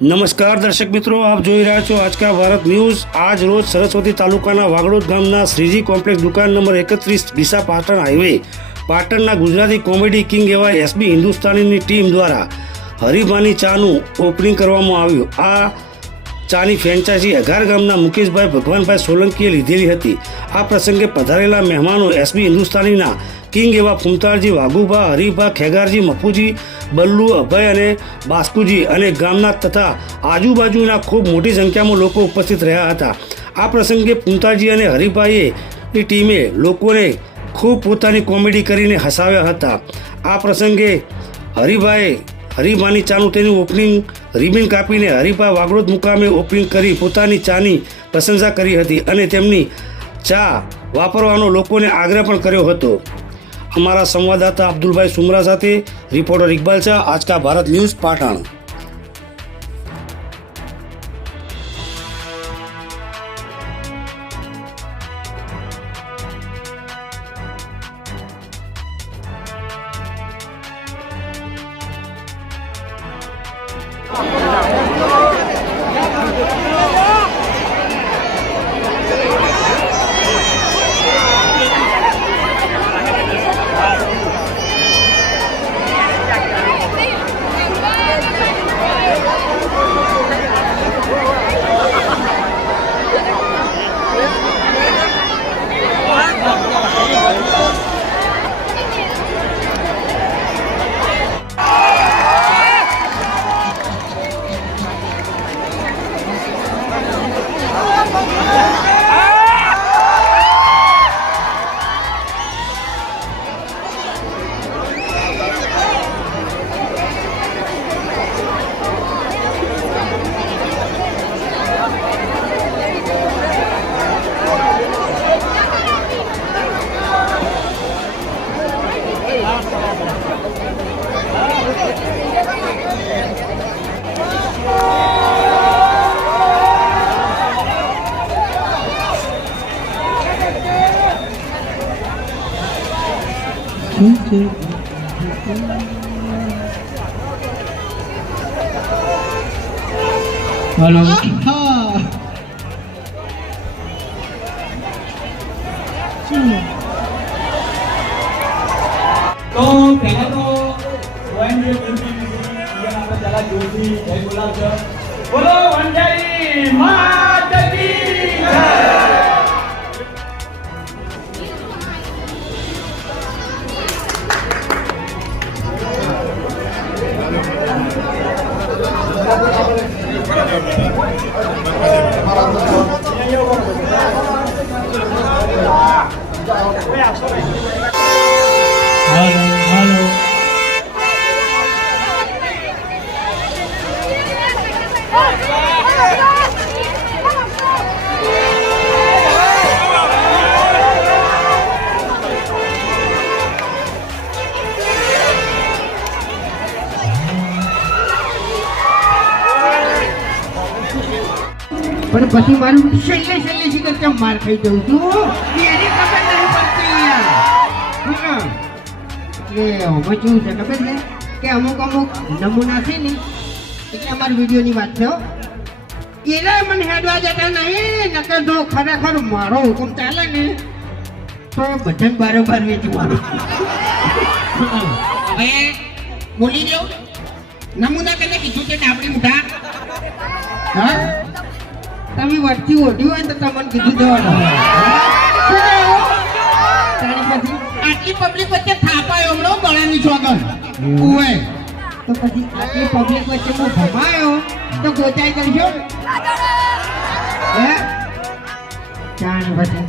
નમસ્કાર દર્શક મિત્રો, આપ જોઈ રહ્યા છો આજકા ભારત ન્યૂઝ। આજ રોજ સરસ્વતી તાલુકાના વાગડોદ ગામના શ્રીજી કોમ્પ્લેક્સ દુકાન નંબર 31 ડીસા પાટણ હાઈવે પાટણના ગુજરાતી કોમેડી કિંગ એવા એસબી હિન્દુસ્તાનીની ટીમ દ્વારા હરીબાની ચાનું ઓપનિંગ કરવામાં આવ્યું। આ ચાની ફ્રેન્ચાઇઝી અઘાર ગામના મુકેશભાઈ ભગવાનભાઈ સોલંકીએ લીધેલી હતી। આ પ્રસંગે પધારેલા મહેમાનો એસબી હિન્દુસ્તાનીના કિંગ એવા ફૂમતાળજી, વાઘુભા, હરીભા, ખેગારજી, મફુજી, બલ્લુ, અભય અને બાસ્કુજી અને ગામના તથા આજુબાજુના ખૂબ મોટી સંખ્યામાં લોકો ઉપસ્થિત રહ્યા હતા। આ પ્રસંગે ફૂમતાળજી અને હરીભાઈએ ટીમે લોકોને ખૂબ પોતાની કોમેડી કરીને હસાવ્યા હતા। આ પ્રસંગે હરીભાઈએ હરીબાની ચાનું તેનું ઓપનિંગ રિબિન કાપીને હરીભા વાગડોદ મુકામે ઓપનિંગ કરી પોતાની ચાની પ્રશંસા કરી હતી અને તેમની ચા વાપરવાનો લોકોને આગ્રહ પણ કર્યો હતો। અમારા સંવાદદાતા અબ્દુલભાઈ સુમરા સાથે reporter Iqbal Shah, Aajka Bharat news, Patan. Hello तो पहले तो OMG આપણે જરા જોરથી જય બોલાવજો। બોલો વંજારી માતા કી જય। हेलो પણ પછી મારું છેલ્લે શિખર કેમ માર ખાઈ જઉં છું એની ખબર નહીં પડતી યાર। એટલે આમાં કેવું છે ખબર છે કે અમુક નમૂના છે ને એટલે અમારા વિડીયોની વાત છે હો। એના મને હેડવા જતા નહીં, નકર જો ખરેખર મારો હુકમ ચાલે ને તો બધાને બારોબાર વેચવાનું। હવે બોલી જાઉં નમૂના કને કીધું છે ને આપણી મોઢા હા તમે વટથી ઓઢ્યું હોય તો તમને કીધું જવાનું। આટલી પબ્લિક વચ્ચે થાપાયો હમણાં ગળાની ચોગન ઉવે તો પછી આટલી પબ્લિક વચ્ચે હું ભમાયો તો ગોચાઈ કરશો હે જાણ પછી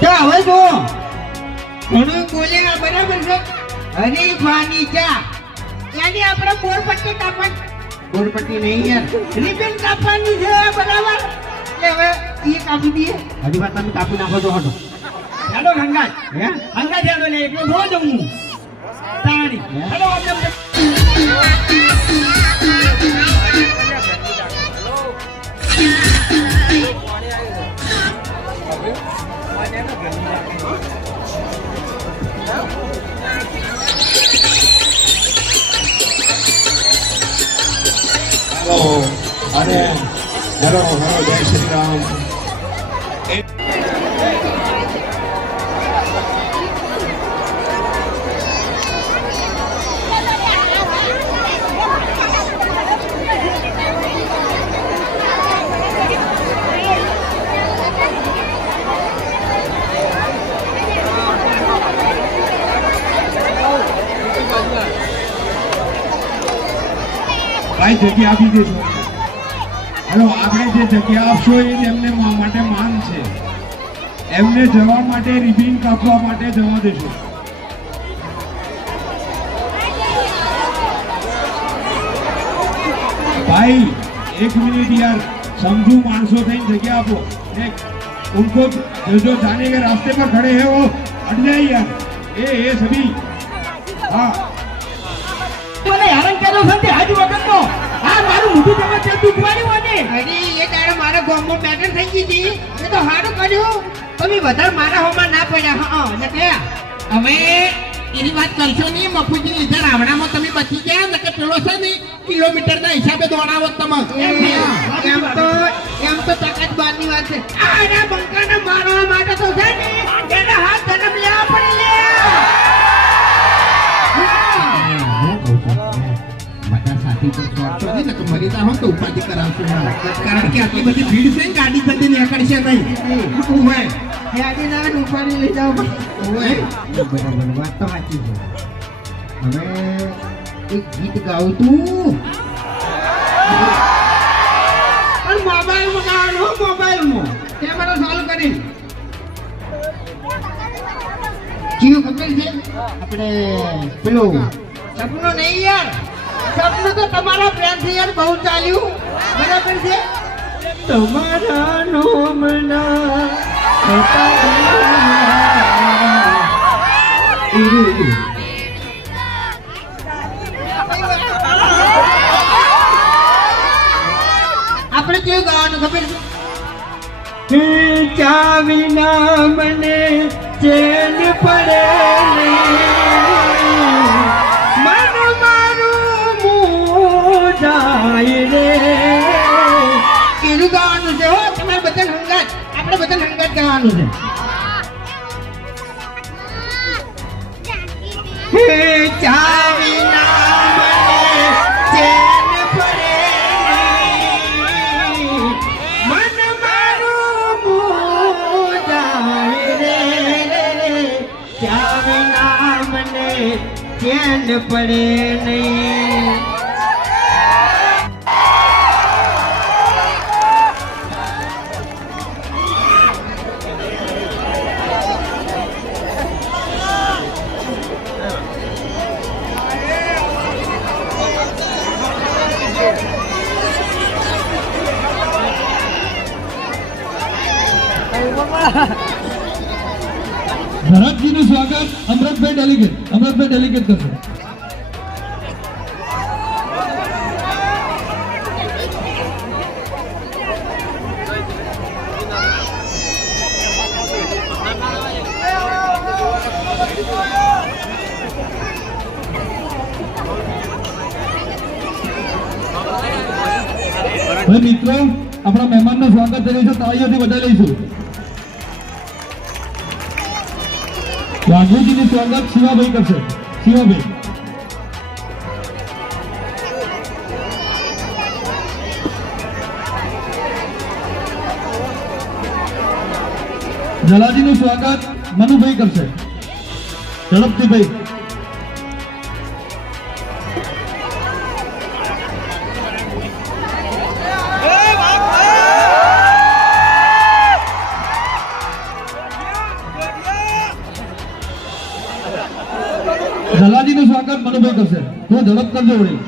તો હવે જો ઘણું બોલ્યા બરાબર છે। હરીફાની ચા એની આપણે બોરપટ્ટી કાપવાની, બોરપટ્ટી નહીં યાર રિબન કાપવાની છે બરાબર। એટલે હવે એ કાપી દઈએ। હરીફા તમે કાપી નાખો તો હટો હેલો હંગાત હે હંગાત હેલો લે એકલો ધો દઉં હું તાણી હેલો આપણે અને હેલો હેલો જય શ્રી રામ. ભાઈ જગ્યા આપી દેશો. હેલો આપણે જે જગ્યા આપશો એ એમને માટે માન છે. એમને જવા માટે રિબિન કાપવા માટે જવા દેશો. भाई 1 मिनट यार, समझू मानसो थઈને जगह आपो. उनको जो जाने के रास्ते पर खड़े हैं वो हट जाए यार. ये सभी हाँ મને હેરાન કર્યો છે તે આજ વખતનો આ મારું મોઢું તમે તે દુખવાનું હોય ને અરે એ તારે મારા ગામમાં બેટર થઈ ગઈ હતી એ તો હારું કર્યું તમે વધારે મારા હોમાં ના પડ્યા હા ને કયા હવે એની વાત કરશો નહીં મફુજી લીધા રાવણામાં તમે બચી ગયા ને કે પેલો છે ને કિલોમીટરના હિસાબે દોડાવો તમે એમ તો તકાત બારની વાત છે આના બંકાને મારવા માટે તો છે ને એના હાથ જન્મ લેવા પડે લે સાથી પર સ્વાર્થ નથી ને કે મરીતા હો તો ઉપાધિ કરાવશું કારણ કે આટલી બધી ભીડ છે ને ગાડી જલ્દી નીકળશે નહીં ઓય ગાડી ના ઉપાડી લઈ જાવ ઓય બરાબર વાત તો સાચી છે હવે એક ગીત ગાઉં તું પણ મોબાઈલમાં ગાવાનું મોબાઈલમાં કેમેરો ચાલુ કરી જીવ ખબર છે આપણે પેલો સપનો નહીં યાર સપનું તો તમારા પ્રેમ થી યાર બહુ ચાલ્યું બરાબર છે તમારા નોમના આપણે કેવું ગાવાનું ખબર છે ચાવીના મને ચેન પડે કેવું ગાવાનું છે હો તમારે બધા હંગાત આપણે બધા હંગાત ગાવાનું છે હે ચાવીના મને ચેન પડે મન મારું મોજાય રે ચાવીના મને ચેન પડે નહીં ભરતજીનું સ્વાગત અમૃતભાઈ ડેલિગેટ કરશે. ભાઈ મિત્રો આપણા મહેમાનનું સ્વાગત કરીશું, તાળીઓથી વધાવી લઈશું. વાઘુજીનું સ્વાગત શિવાભાઈ કરશે. શિવાભાઈ જલાજીનું સ્વાગત મનુભાઈ કરશે. ઝડપથી ભાઈ. જલાજીનું સ્વાગત મનુભાઈ કરશે. તો ઝડપ કરજો વળી.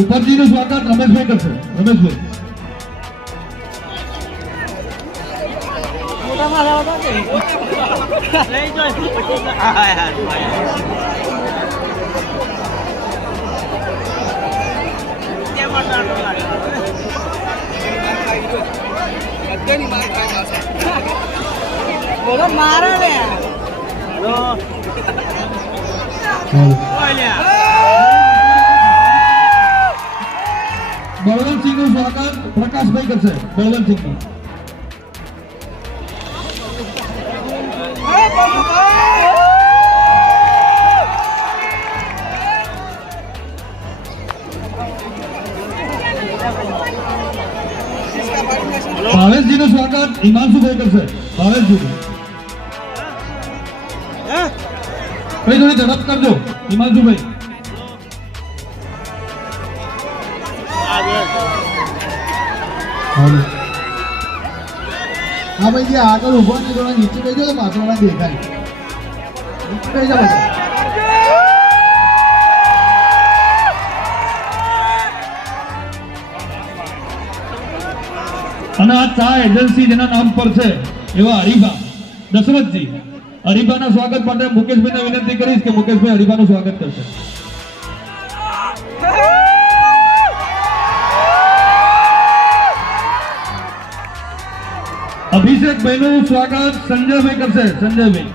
ઉપરજીનું સ્વાગત રમેશભાઈ કરશે. રમેશભાઈ બોલો મારે ને બળવંતસિંહ નું સ્વાગત પ્રકાશભાઈ કરશે. બળવંતસિંહ નું ભાવેશજી નું સ્વાગત હિમાંશુભાઈ કરશે. ભાવેશજી ભાઈ થોડી ઝડપ કરજો. હિમાંશુભાઈ હા ભાઈ જે આગળ ઉભો ને થોડા નીચે બેસજો તો પાછળ દેખાય. નીચે બેસજો બધા. અને આ ચા એજન્સી જેના નામ પર છે એવા હરીફા દશરથજી, હરીફાના સ્વાગત માટે મુકેશભાઈને વિનંતી કરીશ કે મુકેશભાઈ હરીફાનું સ્વાગત કરશે. અભિષેકભાઈનું સ્વાગત સંજયભાઈ કરશે. સંજયભાઈ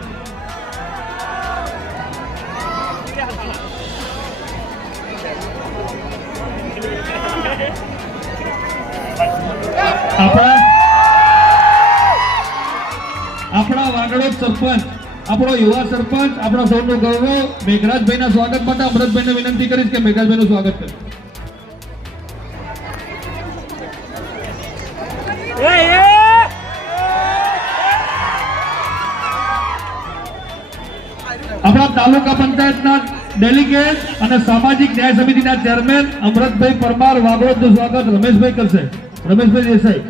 આપણા વાગડોદ સરપંચ, આપણો યુવા સરપંચ, આપણા સૌનું ગૌરવ મેઘરાજભાઈના સ્વાગત માટે અમૃતભાઈને વિનંતી કરીશ કે મેઘરાજભાઈનું સ્વાગત કરે. આપણા તાલુકા પંચાયતના ડેલિગેટ અને સામાજિક ન્યાય સમિતિના ચેરમેન અમૃતભાઈ પરમાર વાગડોદનું સ્વાગત રમેશભાઈ કરશે. રમેશભાઈ દેસાઈ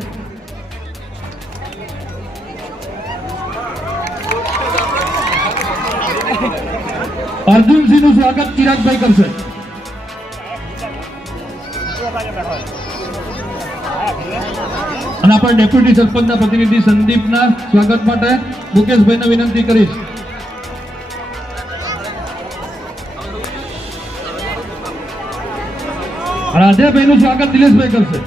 અર્જુનસિંહનું સ્વાગત ચિરાગભાઈ કરશે. અને આપણા ડેપ્યુટી સરપંચના પ્રતિનિધિ સંદીપના સ્વાગત માટે મુકેશભાઈને વિનંતી કરીશ. રાજાભાઈનું સ્વાગત દિલેશભાઈ કરશે.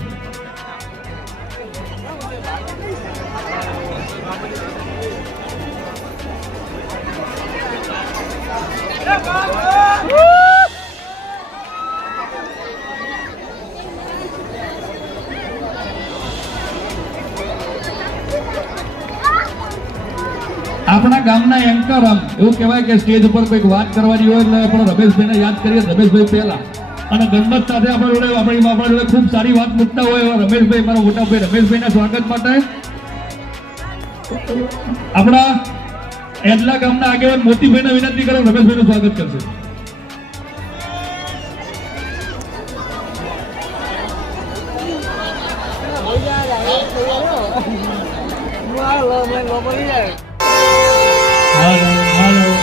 આપણા ગામના એન્કર એવું કહેવાય કે સ્ટેજ ઉપર કોઈક વાત કરવાની હોય એટલે આપણે રમેશભાઈને યાદ કરીએ. રમેશભાઈ પહેલા અને ગણમત સાથે આપણા જોડે ખૂબ સારી વાત મૂકતા હોય એવા રમેશભાઈ, મારા મોટા ભાઈ રમેશભાઈના સ્વાગત માટે આપણા એડલા ગામના આગળ મોતીભાઈને વિનંતી કરો રમેશભાઈનું સ્વાગત કરશે. હાલો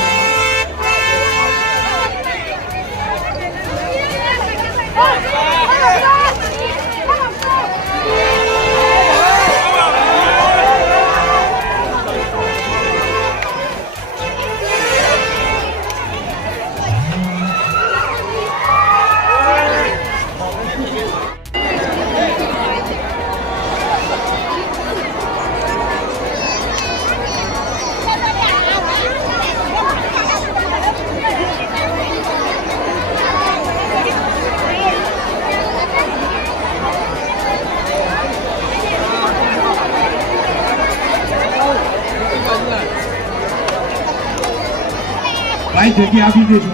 ભાઈ જગ્યા આપી દેજો.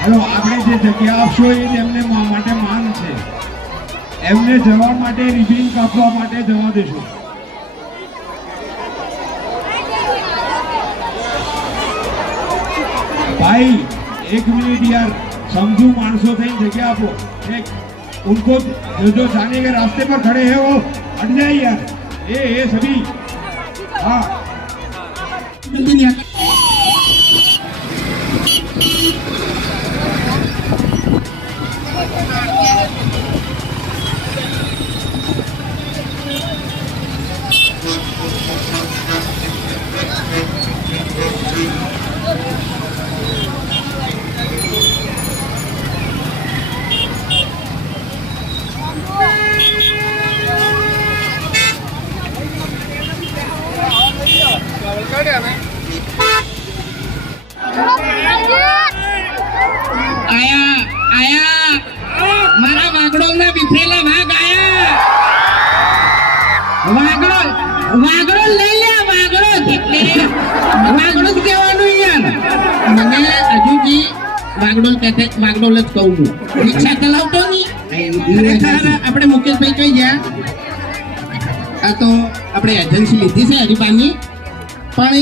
હાલો આપણે જે જગ્યા આપશો એ એમને માટે માન છે. એમને જવા માટે રિબિન કાપવા માટે જવા દેશો. भाई एक मिनट यार, समझू मानसों से जगह आपो. उनको जो जाने के रास्ते पर खड़े हैं वो हट जाए यार. ये सभी हाँ આયા આયા મારા વાગડોલના વિફરેલા વાઘ આયા વાગડો લઈ લે વાગડો એટલે વાગડો જ કહેવાનું યાર મને હજુજી વાગડોલ કહેતે વાગડોલ જ કહું હું રિક્ષા ચલાવતો નહીં આપણે મુકેશભાઈ કઈ ગયા આ તો આપણે એજન્સી લીધી છે હરીબાની પણ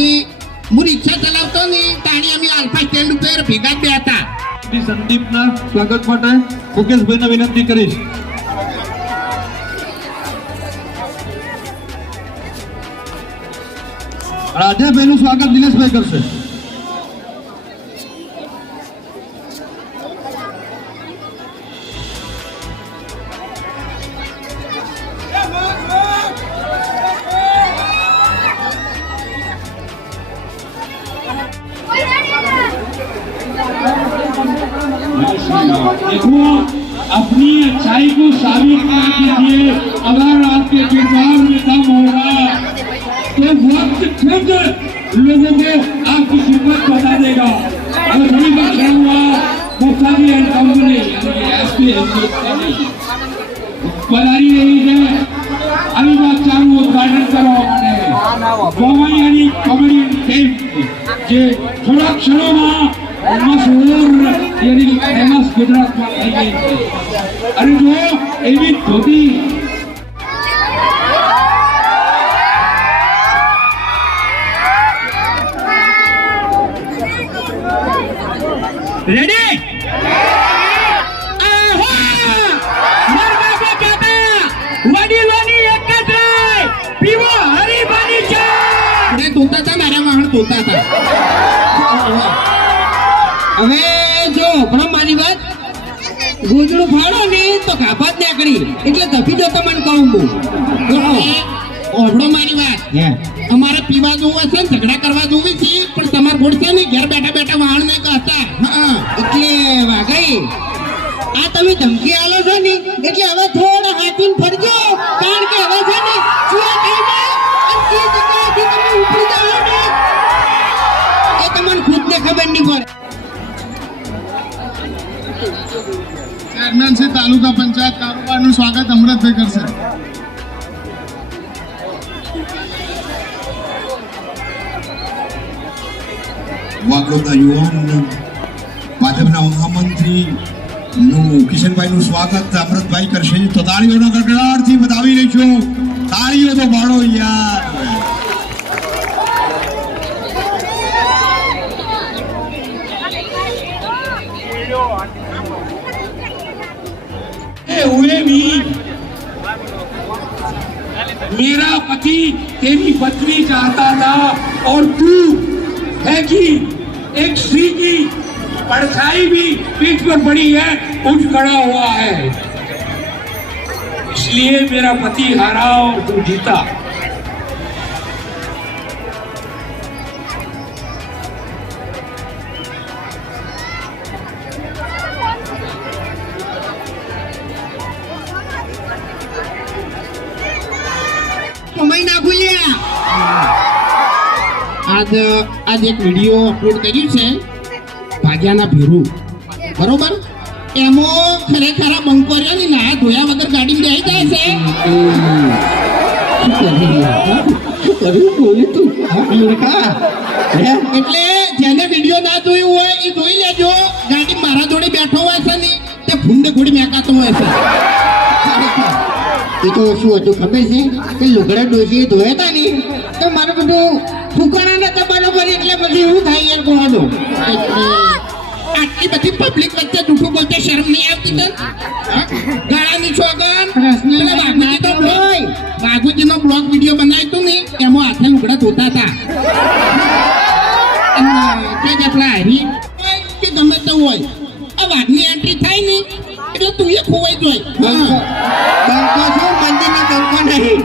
હું રિક્ષા ચલાવતો નહીં તાણી અમે આલ્ફા સ્ટેન્ડ ઉપર ભેગા જ બે હતા સંદીપના સ્વાગત માટે મુકેશભાઈને વિનંતી કરીશ. રાજેશભાઈનું સ્વાગત દિનેશભાઈ કરશે. देखो अपनी अच्छाई को साबित कर दीजिए. अगर आपके किरदार में दम होगा तो वक्त खुद लोगों को आपकी कीमत बता देगा. और सभी का खड़ा हुआ मुफ्ती एंड कंपनी पधारी रही है. अभी बात चालू उद्घाटन करो मैंने गोवाई यानी कॉमेडी टीम જે થોડા ક્ષણોમાં મશહૂર यानी फेमस ગુજરાતમાં થઈ ગઈ છે. અને જો એવી ધોતી રેડી વડીલોની એક જ રાય પીવો હરીબાની ચા રે તોતા હતા મારા વાહણ તોતા હતા. હવે જો ભણો મારી વાત ગોજડું ફાડો ને તો કાપા જ નીકળી એટલે તફી જતો મને કહું હું ઓઢો મારી વાત અમારે પીવા જોવું હશે ને ઝઘડા કરવા જોવી છે પણ તમારે ગોળ છે ને ઘેર બેઠા બેઠા વાહણ નહીં કહેતા એટલે વાઘાઈ આ તમે ધમકી આલો છો ને એટલે હવે થોડા હાથીને ફરજો કારણ કે હવે છે ને ચૂયા ખાઈને અને જે જગ્યાએથી તમે ઉપડી જાઓ ને એ તમને ખુદને ખબર નહીં પડે. ચેરમેન શ્રી તાલુકા પંચાયત કારોબારનું સ્વાગત અમૃતભાઈ કરશે. વાગડોદના યુવાન ભાજપના મહામંત્રી નું કિશનભાઈનું સ્વાગત અમૃતભાઈ કરશે. તો તાળીઓના ગડગડાટથી વધાવી લેજો. તાળીઓ તો પાડો યાર. हुए भी मेरा पति तेरी पत्नी चाहता था और तू है कि एक स्त्री की परछाई भी पीठ पर पड़ी है उठ खड़ा हुआ है. इसलिए मेरा पति हारा और तू जीता. કમાઈ નાખું લ્યા આજ એક વિડીયો અપલોડ કર્યું છે ભાગ્યાના ભીરું બરોબર એમાં ખરેખર આ બંકોરિયો ની ના ધોયા વગર ગાડી બેસી જાય છે એટલે જેને વિડીયો ના જોયું હોય એ જોઈ લેજો. ગાડી મારા જોડે બેઠો હોય છે ને તે ફૂંડે ઘોડી મેકાતો હોય છે. એ તો શું હતું ખબર છે કે લુગડા ડોસી ધોયા હતા ને તો મારું બધું ફૂકણા નતા બરોબર એટલે પછી એવું થાય યાર કોવાનું આટલી બધી પબ્લિક વચ્ચે જૂઠું બોલતે શરમ નહીં આવતી તને ગાળાની છોગન વાઘુજીનો બ્લોગ વિડીયો બનાવ્યો હતો ને એમાં હાથે લુગડા ધોતા હતા કે જેટલા હારી કે ગમે તે હોય આ વાઘની એન્ટ્રી થાય ને એટલે તું એ ખોવાઈ જોઈ બંકો છો મંદિરની બંકો નહીં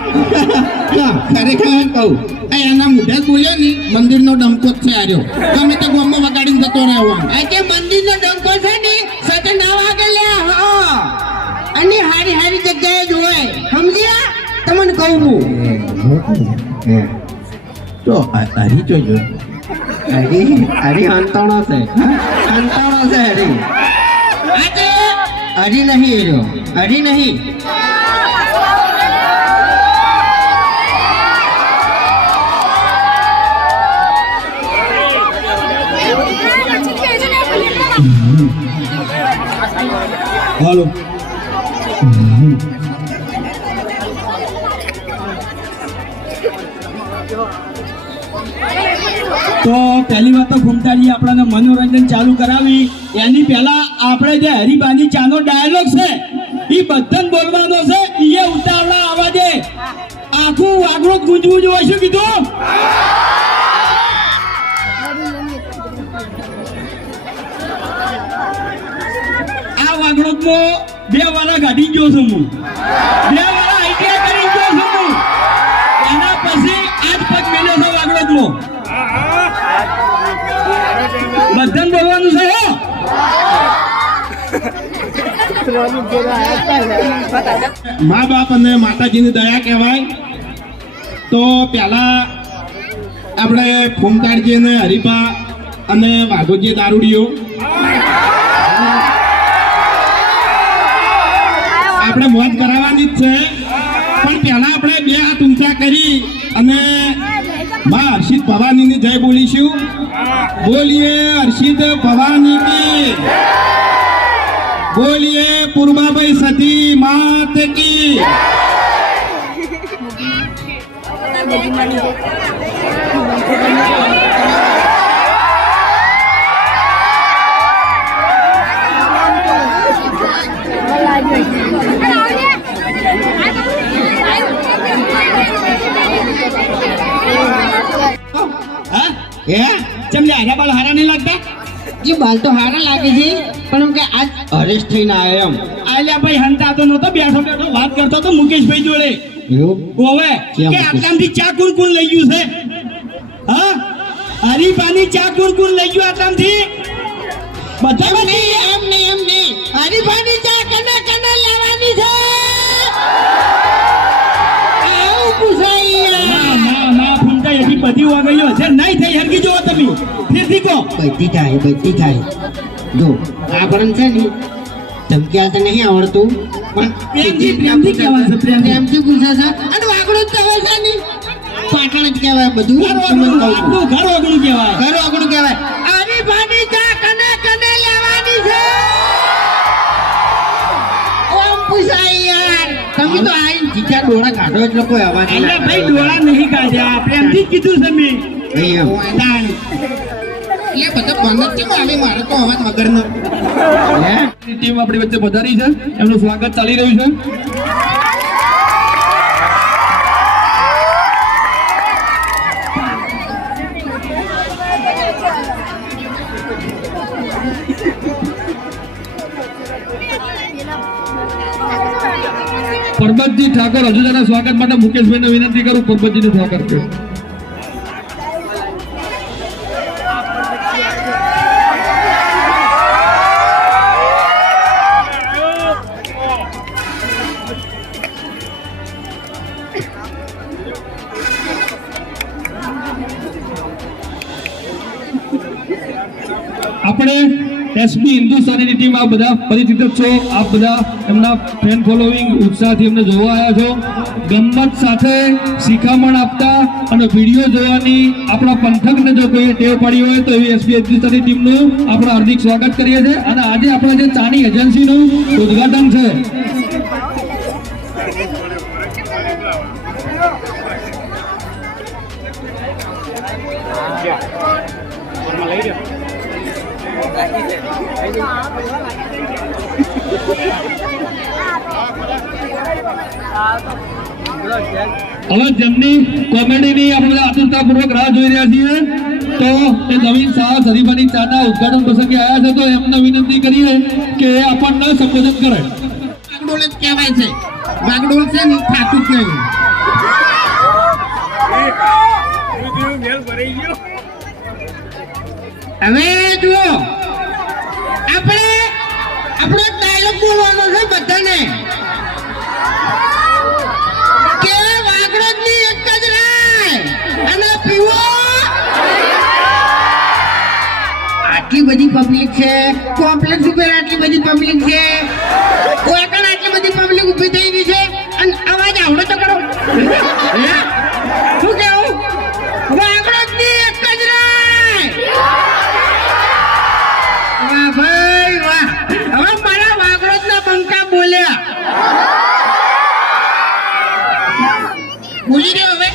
ખરેખર કહું એના મુઢે બોલ્યો ને મંદિરનો ડંકો જ છે આર્યો ગમે તે ગામમાં વગાડીને જતો રહેવો આ કે મંદિરનો ડંકો છે ને સતે ના વાગે લે અને હારી હારી જગ્યાએ જોવાય સમજ્યા તમને કહું હું તો હરી જોજો હરી હરી અંતાણો છે અંતાણો છે હરી હરી નહીં એરો હરી નહીં હાલો તો પહેલી વાત તો ઘૂમતાડીએ આપણને મનોરંજન ચાલુ કરાવી એની પહેલા આપણે જે હરિબાની ચાનો ડાયલોગ છે એ બધાને બોલવાનો છે એ ઉતાવળા અવાજે આખું વાગડું ગુંજવું જોઈએ. શું કીધું? આ વાગડોમાં 2 વાળા ગાડી ગયો છું હું, 2 વાળા આઈટીઆઈ કરી ગયો છું હું. એના પછી આજ પગ મેલ્યો છે વાગડોમાં. બધાને બોલવાનું છે હો. મા બાપ અને માતાજીની દયા કહેવાય. તો પહેલા આપણે ફૂમતાડજી અને હરિભા અને વાઘોજી દારૂડીઓ આપણે મોજ કરાવવાની જ છે. પણ પહેલા આપણે 2 હાથ ઊંચા કરી અને માં હર્ષિત ભવાનીની જય બોલીશું. બોલીએ હર્ષિત ભવાની કી, બોલીએ પૂર્વાભાઈ સતી માત કી. ચમ લે આજા બાલ હારા નહીં લાગતા? જે બાલ તો હારા લાગે છે પણ એમ કે આજ હરેશ થઈને આવ્યો એમ આલ્યા ભાઈ હંતા તો નતો, બેઠો બેઠો વાત કરતો તો મુકેશભાઈ જોડે. એવું ઓવે કેમ કે મુકેશ? આટલામથી ચા કોણ કોણ લઈ ગયું છે? હા, હરીફાની ચા કોણ કોણ લઈ ગયું આટલામથી? બધા એમ નહીં હરીફાની ચા કને કને લેવાની છે આવું પૂછાય ના ના ના ફૂમતા એથી બધી વાગઈઓ છે નહીં થઈ હરગી જોવો તમે ફેરથી કહો. બધી થાય જો આ પરમ છે ને ધમકી આલતા નહીં આવડતું પણ પ્રેમથી કહેવાય છે, પ્રેમથી પૂછે છે અને વાગડું જ કહેવાય છે ને પાટણ જ કહેવાય બધું ઘર વાગણું કહેવાય. ઘર વાગડું કહેવાય હરીફાની ચા કને કને લેવાની છે ઓમ પૂછાય યાર તમે તો આઈને જીજા ડોળા કાઢો એટલે કોઈ અવાજ નહીં અલ્યા ભાઈ ડોળા નહીં કાઢ્યા, પ્રેમથી જ કીધું છે મેં. તાણ એટલે બધા બંધ જ કેમ આવે મારે તો અવાજ વગરનો હે ટીમ આપણી વચ્ચે પધારી છે, એમનું સ્વાગત ચાલી રહ્યું છે. પરબતજી ઠાકોર હજુદાના સ્વાગત માટે મુકેશભાઈને વિનંતી કરું. પરબતજીનું સ્વાગત છે. આપણે એસબી હિન્દુસ્તાનીની ટીમ આ બધા પરિચિત જ છો. આપ બધા એમના ફેન ફોલોઈંગ ઉત્સાહથી એમને જોવા આવ્યા છો. ગમ્મત સાથે શિખામણ આપતા અને વિડીયો જોવાની આપણા પંથકને જો કોઈ ટેવ પડી હોય તો એવી એસબી હિન્દુસ્તાની ટીમનું આપણે હાર્દિક સ્વાગત કરીએ છીએ. અને આજે આપણે જે ચાની એજન્સીનું ઉદ્ઘાટન છે હવે જેમની કોમેડીની આપણે બધા આતુરતાપૂર્વક રાહ જોઈ રહ્યા છીએ તો એ નવીન સાહસ હરીફાની ચાના ઉદ્ઘાટન પ્રસંગે આવ્યા છે તો એમને વિનંતી કરીએ કે આપણને સંબોધન કરે. વાગડોળ જ કહેવાય છે વાગડોળ છે ને થાતું જ નહીં હવે જુઓ આપણે આપણો ડાયલોગ બોલવાનો છે બધાને કે વાગડોળની એક જ રાય અને પીવો. આટલી બધી પબ્લિક છે, કોમ્પ્લેક્સ ઉપર આટલી બધી પબ્લિક છે, કોઈ પણ આટલી બધી પબ્લિક ઊભી થઈ ગઈ છે અને અવાજ આવડો તો કરો. હે? શું કેવું? વાગડોદની એક જ રાય. વાહ ભાઈ વાહ. હવે મારા વાગડોદના બંકા બોલ્યા. બોલી રહ્યો હવે.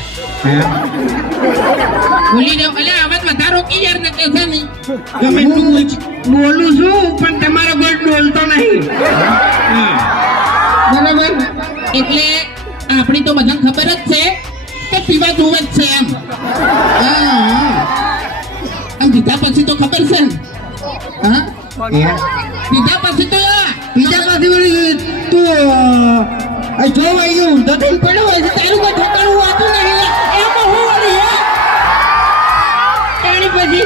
બોલી રહ્યો એટલે અવાજ વધારો કે યાર ને કહેશે નહીં. ગમે તું બોલું છું પણ તમારો ગોળ ડોલતો નહીં. બરાબર. એટલે આપણી તો બધાને ખબર જ છે કે પીવા જોવે જ છે એમ. આમ પીધા પછી તો ખબર છે ને. હા પીધા પછી તો બીજા પાસે વળી તું જો ભાઈ ઊંધો થઈને પડ્યો હોય છે તારું કોઈ ઠેકાણું વાતું નહીં. એમાં હું વળી તાણી પછી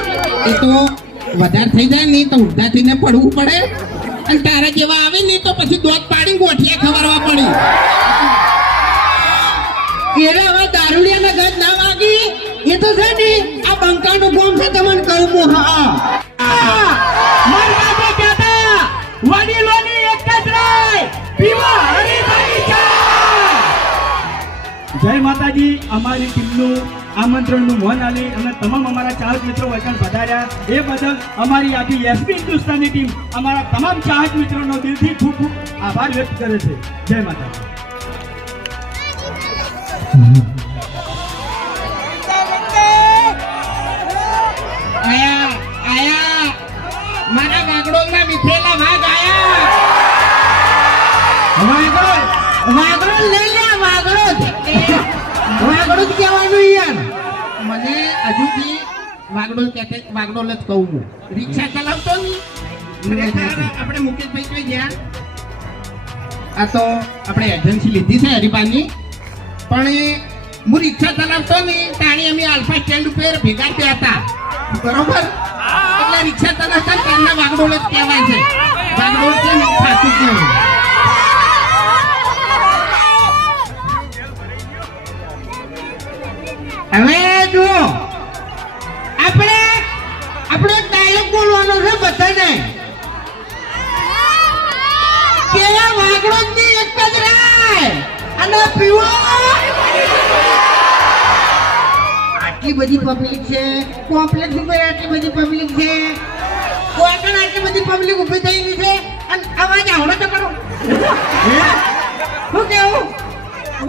એ તો વધારે થઈ જાય ને તો ઊંધા થઈને પડવું પડે અને તારા જેવા આવે ને તો પછી દોધ પાડી ગોઠિયા ખવડાવવા પડી. એને હવે દારૂડિયાના ગજ ના વાગી એ તો છે ને આ બંકાનું ગોમ છે તમને કહું હું. હા મારા બાપે કહેતા વડીલોની એક જ રાય પીવા હરીફાઈ ચા. જય માતાજી. અમારી ટીમનું આમંત્રણનું મોન આલી અને તમામ અમારા ચાહક મિત્રો વૈકણ પધાર્યા એ બદલ અમારી આખી એસપી હિન્દુસ્તાની ટીમ અમારા તમામ ચાહક મિત્રોનો દિલથી ખૂબ ખૂબ આભાર વ્યક્ત કરે છે. જય માતાજી. આયા આયા મારા વાગડોળના વિફરેલા વાઘ આયા. વાગડો લઈ લે. વાગડો જ કહેવાનું યાર. મને હજુથી વાગડોળ કહેતે વાગડોળ જ કહું હું. રિક્ષા ચલાવતો નહીં. ખરેખર આપણે મુકેશભાઈ જોઈ ગયા. આ તો આપણે એજન્સી લીધી છે હરિબાની પણ હું રિક્ષા ચલાવતો નહીં તાણી અમે આલ્ફા સ્ટેન્ડ ઉપર ભેગા થયા હતા. બરોબર એટલે રિક્ષા ચલાવતા તેમના વાગડોળ જ કહેવાય છે. વાગડોળ છે ને સાચું કહેવું. હવે જુઓ આપણે આપણો ડાયલોગ બોલવાનો છે બધાને કે વાગડોદની એક જ રાય અને પીવો. આટલી બધી પબ્લિક છે, કોમ્પ્લેક્સ ઉપર આટલી બધી પબ્લિક છે, કોઈ પણ આટલી બધી પબ્લિક ઊભી થઈ ગઈ છે અને અવાજ આવડો તો કરો. હે? શું કેવું?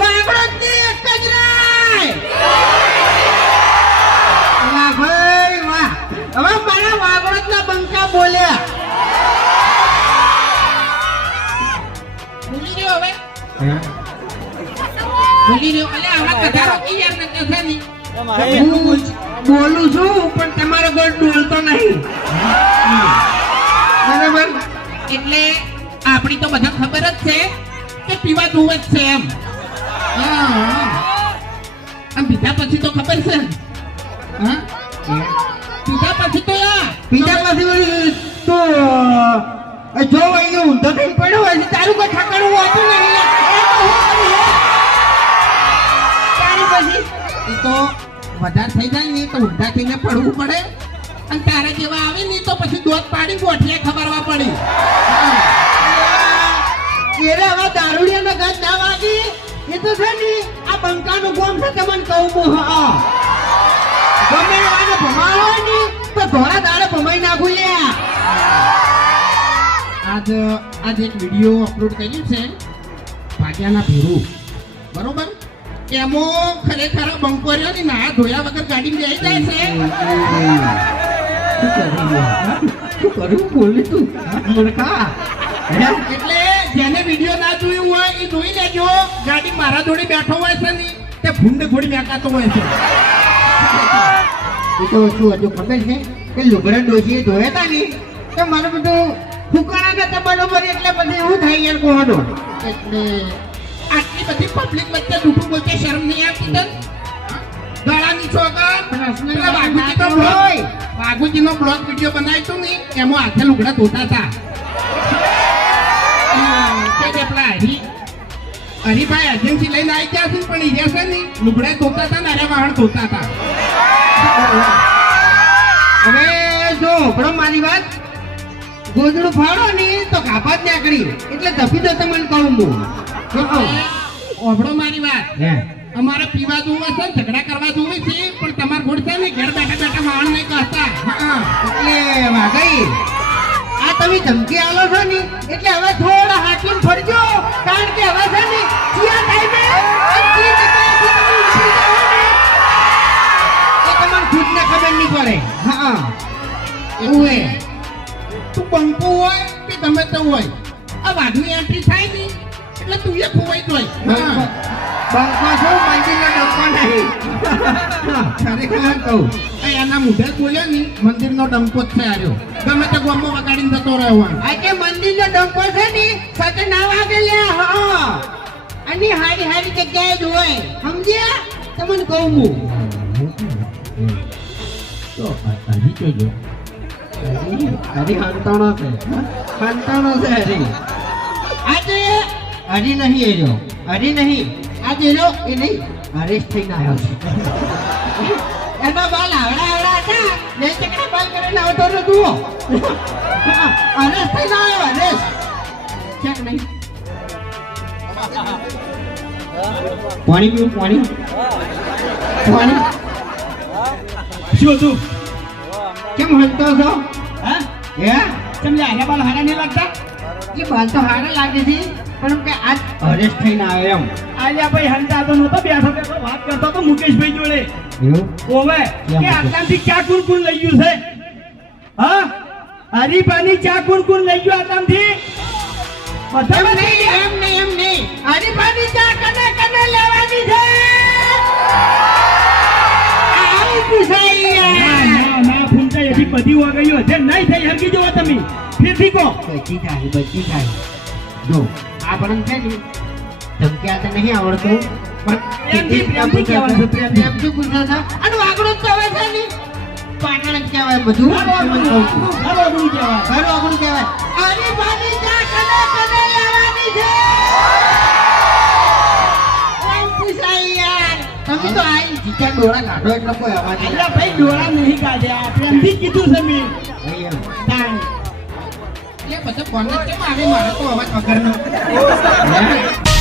વાગડોદની એક જ રાય. વાહ ભાઈ વાહ. હવે મારા વાગડોદના બંકા બોલ્યા. ભૂલી રહ્યો હવે. ભૂલી રહ્યો એટલે આવા કથારો કે યાર ને કહેશે નહીં. હું બોલું છું પણ તમારો ગોળ ડોલતો નહીં. બરાબર. એટલે આપણી તો બધા ખબર જ છે કે પીવા જોવે જ છે એમ. આમ પીધા પછી તો ખબર છે ને. હા પીધા પછી તો બીજા પાસે વળી તું જો ભાઈ ઊંધો થઈને પડ્યો હોય છે તારું કોઈ ઠેકાણું વાતું નહીં. એમાં હું વળી તારી પછી એ તો વધારે થઈ જાય ને તો ઊંધા થઈને પડવું પડે અને તારા જેવા આવે ને તો પછી દોધ પાડી ગોઠિયા ખવડાવવા પડી. એને હવે દારૂડિયાના ગજ ના વાગી એ તો છે ને આ બંકાનું ગોમ છે તમને કહું હું. હા ગમે એવાને ભમાવો હોય ને તો ધોળા દાડે ભમાઈ નાખું લ્યા. આજ એક વિડીયો અપલોડ કર્યું છે ભાગ્યાના ભેરું. બરોબર એમાં ખરેખર બંકો રહ્યો ને ના ધોયા વગર ગાડી લઈ જાય છે. શું કરું બોલી તું મૂર્ખા. એટલે જેને વિડીયો ના જોયું હોય એ જોઈ લેજો. ગાડી મારા જોડે બેઠો હોય છે ને તે ભૂંડ ઘોડી મેકાતો હોય છે. એ તો શું હજુ ખબર છે કે લુગડા ડોશીએ ધોયા હતા ને તો મને બધું ફૂકાણા કરતા બરોબર એટલે પછી એવું થાય યાર કોહડો. એટલે આટલી બધી પબ્લિક વચ્ચે જૂઠું બોલતે શરમ નહીં આવતી તને? ગળાની ચોગર પેલા વાઘુજીનો બ્લોગ વિડીયો બનાવ્યો હતો ને એમાં હાથે લુગડા ધોતા હતા. કે પેલા હરીભાઈ એજન્સી લઈને આવી ગયા છે પણ એ છે ને લુગડા ધોતા હતા ને અરે વાહણ ધોતા હતા. હોભળો મારી વાત ગોદડું ફાડો ને તો કાપા જ નીકળી એટલે તપી તો તમને કહું હું ઓભળો મારી વાત હે અમારે પીવા જોવે છે ઝઘડા કરવા જોવે છે પણ તમાર ગોળ છે ને ઘર બેઠા બેઠા વાળ નહીં કરતા હા એટલે વાગઈ આ તમે ધમકી આલો છો ને એટલે હવે થોડા હાથીને ફરજો કારણ કે હવે છે ને ચિયા ટાઈમે ચી જગ્યાએથી તમે ઉતરી જાઓ ને એ તમને ખુદને ખબર નહીં પડે હા એવું તું બંકો હોય કે ગમે તે હોય આ વાઘની એન્ટ્રી થાય ને એટલે તું એ ખોવાઈ જોય હા બંકો છો મંદિરનો ડંકો નહીં ખરેખર કહું એના મુઢે બોલ્યો ને મંદિરનો ડંકો જ છે આર્યો ગમે તે ગોમમાં વગાડીને જતો રહ્યો આજે મંદિરનો ડંકો છે ને સાથે ના વાગે લે હા અને હારી હારી જગ્યાએ જ હોય સમજ્યા તમને કહું હું તો હજી જોજો હરી હંતાણો છે હરી આજે હરી નહીં એર્યો હરી નહીં આજે એનો એ નહીં હરેશ થઈને આવ્યો છે એનો બાલ આવડા આવડા હતા ને ચકડા બાલ કરીને આવતો ને જુઓ હરેશ થઈને આવ્યો હરેશ ચેક નહીં પાણી પીવું પાણી શું હતું કેમ હલતો છો હા હે તમને આના બાલ હારા નહીં લાગતા એ બાલ તો હારા લાગે છે પણ કે આજ હરેશ થઈને આવ્યો એમ આલિયા ભાઈ હંતા તો નહોતો બેઠો બેઠો વાત કરતો તો મુકેશભાઈ જોડે એવું ઓવે કે આટલાથી ચા કોણ કોણ લઈ ગયું છે હા હરીફાની ચા કોણ કોણ લઈ ગયું આટલાથી એમ નહીં હરીફાની ચા કને કને લેવાની છે આવું પૂછાય ના ના ફૂંચાઈ એથી બધી વાગઈઓ છે નહીં થઈ હરકી જોવો તમે ફેરથી કહો બચી થાય જો આ પણ છે ને ધમક્યા તો નહીં આવડતું પ્રેમથી કહેવાનું છે, પ્રેમથી પૂછે છે અને વાગડું તો હવે છે ને પાટણ જ કહેવાય બધું આગળું કહેવાય ઘર વાગડું કહેવાય હરીફાની ચા કને કને લેવાની છે આવું પૂછાય યાર તમે તો આઈ જીતા ડોળા કાઢો એટલે કોઈ અવાજ નહીં અલ્યા ભાઈ ડોળા નહીં કાઢ્યા પ્રેમથી કીધું છે મેં આવે. તાણ. એ બધા કોને કેમ આવે મારે તો અવાજ વગરનો હે?